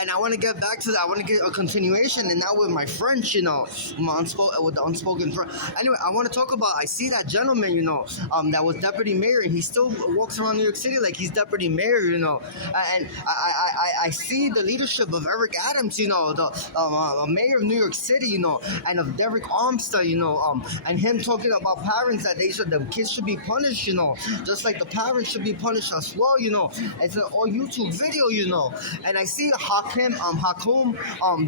and I want to get back to that. I want to get a continuation, and now with my French, with the unspoken French. Anyway, I want to talk about. I see that gentleman, that was deputy mayor, and he still walks around New York City like he's deputy mayor, and I see the leadership of Eric Adams, the mayor of New York City, and of Derek Armstead, and him talking about parents that the kids should be punished, just like the parents should be punished as well, It's an all YouTube video, and I see Hakeem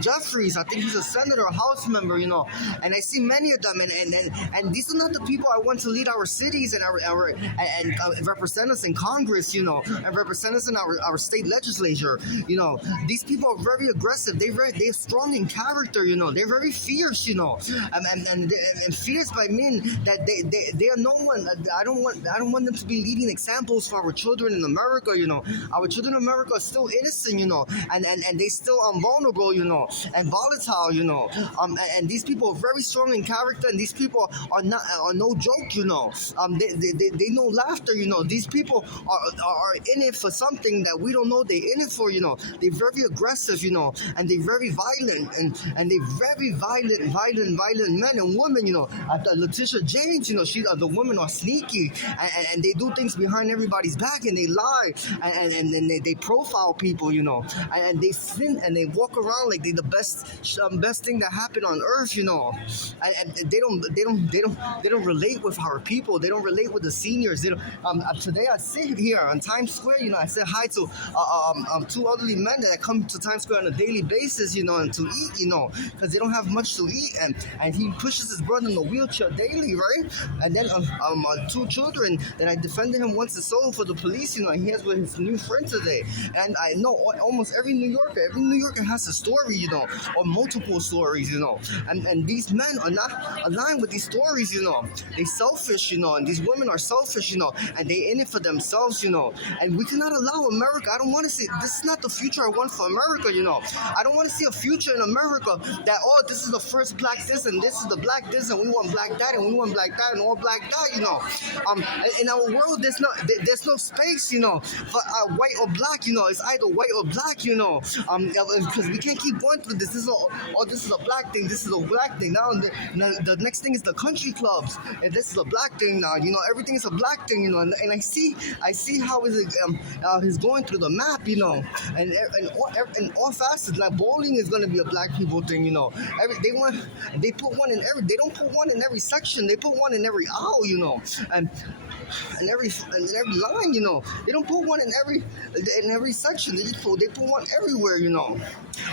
Jeffries. I think he's a senator, a house member, and I see many of them, and these are not the people I want to lead our cities and represent us in Congress, and represent us in our state legislature. These people are very aggressive. They're strong in character. They're very fierce. And fierce by mean that they are no one. I don't want them to be leading examples for our children in America. Our children in America are still innocent. And they still vulnerable. And volatile. And these people are very strong in character. And these people are no joke. They know laughter. These people are in it for something that we don't know they're in it for. They're very aggressive. And they're very violent. And they're very violent men and women. Letitia James. The women are sneaky, and they do things behind everybody's back, and they lie, and they profile people. And they sin, and they walk around like they're the best thing that happened on earth. And they don't relate with our people. They don't relate with the seniors. Today I sit here on Times Square. I said hi to two elderly men that come to Times Square on a daily basis. And to eat. Because they don't have much to eat, and he pushes his brother in a wheelchair daily, right? And then two children that I defended him once and sold for the police. And he has with his new friend today. And I know almost every New Yorker has a story, or multiple stories, and these men are not aligned with these stories, They selfish, and these women are selfish, and they in it for themselves, and we cannot allow America. I don't want to see, this is not the future I want for America, I don't want to see a future in America that, this is the first black this, and this is the black this, and we want black that, and we want black that, and all black that, in our world, there's no space, for white or black, it's either white or black, because we can't keep going through this. This is a black thing, this is a black thing. Now the next thing is the country clubs, and this is a black thing now, everything is a black thing, and I see how he's going through the map, and in all facets, like bowling is going to be a black people thing, they put one in they don't put one in every section, they put one in every aisle, and every line, they don't put one in every section. They put one everywhere,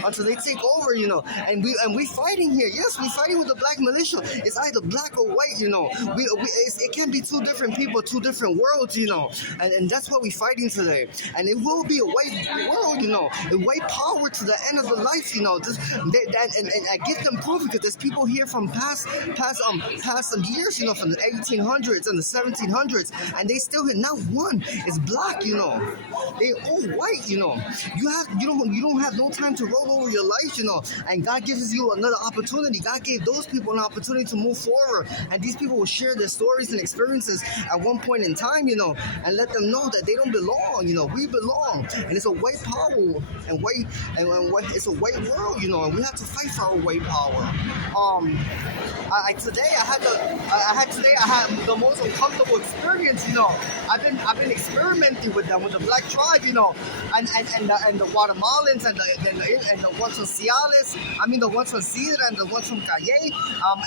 until they take over, and we fighting here. Yes, we fighting with the black militia. It's either black or white, it can't be two different people, two different worlds, and that's what we fighting today. And it will be a white world, a white power to the end of the life, and I get them proof because there's people here from past years, from the 1800s and the 1700s, and they still hit. Not one is black, they all white, you don't have no time to roll over your life, and God gives you another opportunity. God gave those people an opportunity to move forward, and these people will share their stories and experiences at one point in time, and let them know that they don't belong, we belong, and it's a white power, and it's a white world, and we have to fight for our white power. Today I had the most uncomfortable experience, I've been experimenting with them, with the black tribe, and the Guatemalans and the ones from Ciales, the ones from Sidra and the ones from Cayenne,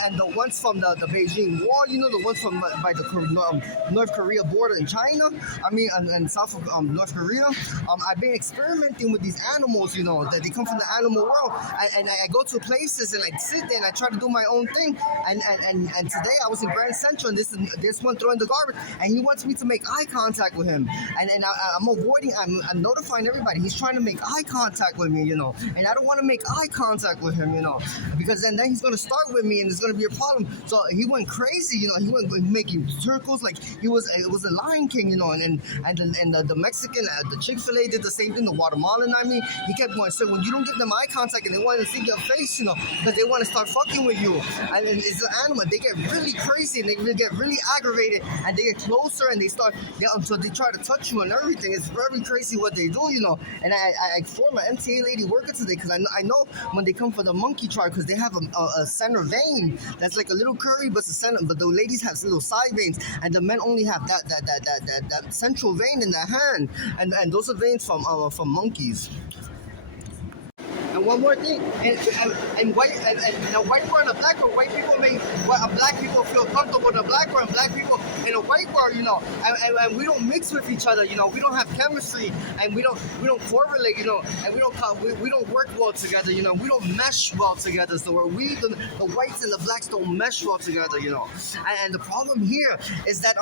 and the ones from the Beijing Wall, the ones from by the North Korea border in China, and south of North Korea. I've been experimenting with these animals, that they come from the animal world, and I go to places and I sit there and I try to do my own thing, and today I was in Grand Central, and this one throwing the garbage, and he wants me to make eye contact with him, and I'm notifying everybody. He's trying to make eye contact with me, and I don't want to make eye contact with him, because then he's going to start with me, and it's going to be a problem. So he went crazy, he went making circles like it was a Lion King, and the Mexican, the Chick-fil-A did the same thing. The Guatemalan, he kept going. So when you don't give them eye contact and they want to see your face, because they want to start fucking with you, and it's an animal, they get really crazy and they get really aggravated, and they get closer and they start until they try to touch you and everything. It's very crazy what they do, and I my MTA lady worker today because I know when they come for the monkey tribe because they have a center vein that's like a little curry, but the ladies have little side veins, and the men only have that central vein in their hand, and those are veins from monkeys. And one more thing, and a white world and a black world, white people make black people feel comfortable in a black world, and black people in a white world, and we don't mix with each other, we don't have chemistry, and we don't correlate, and we don't work well together, we don't mesh well together. So where the whites and the blacks don't mesh well together, and the problem here is that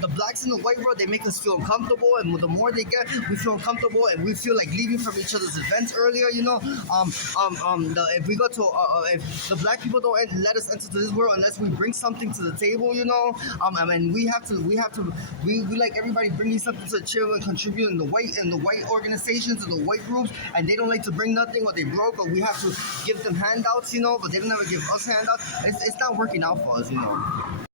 the blacks in the white world, they make us feel uncomfortable, and the more they get, we feel uncomfortable, and we feel like leaving from each other's events earlier, if we go to if the black people don't let us enter this world unless we bring something to the table, I mean we like everybody bringing something to the table and contribute in the white organizations and the white groups, and they don't like to bring nothing or they broke, or we have to give them handouts, but they don't ever give us handouts. It's not working out for us,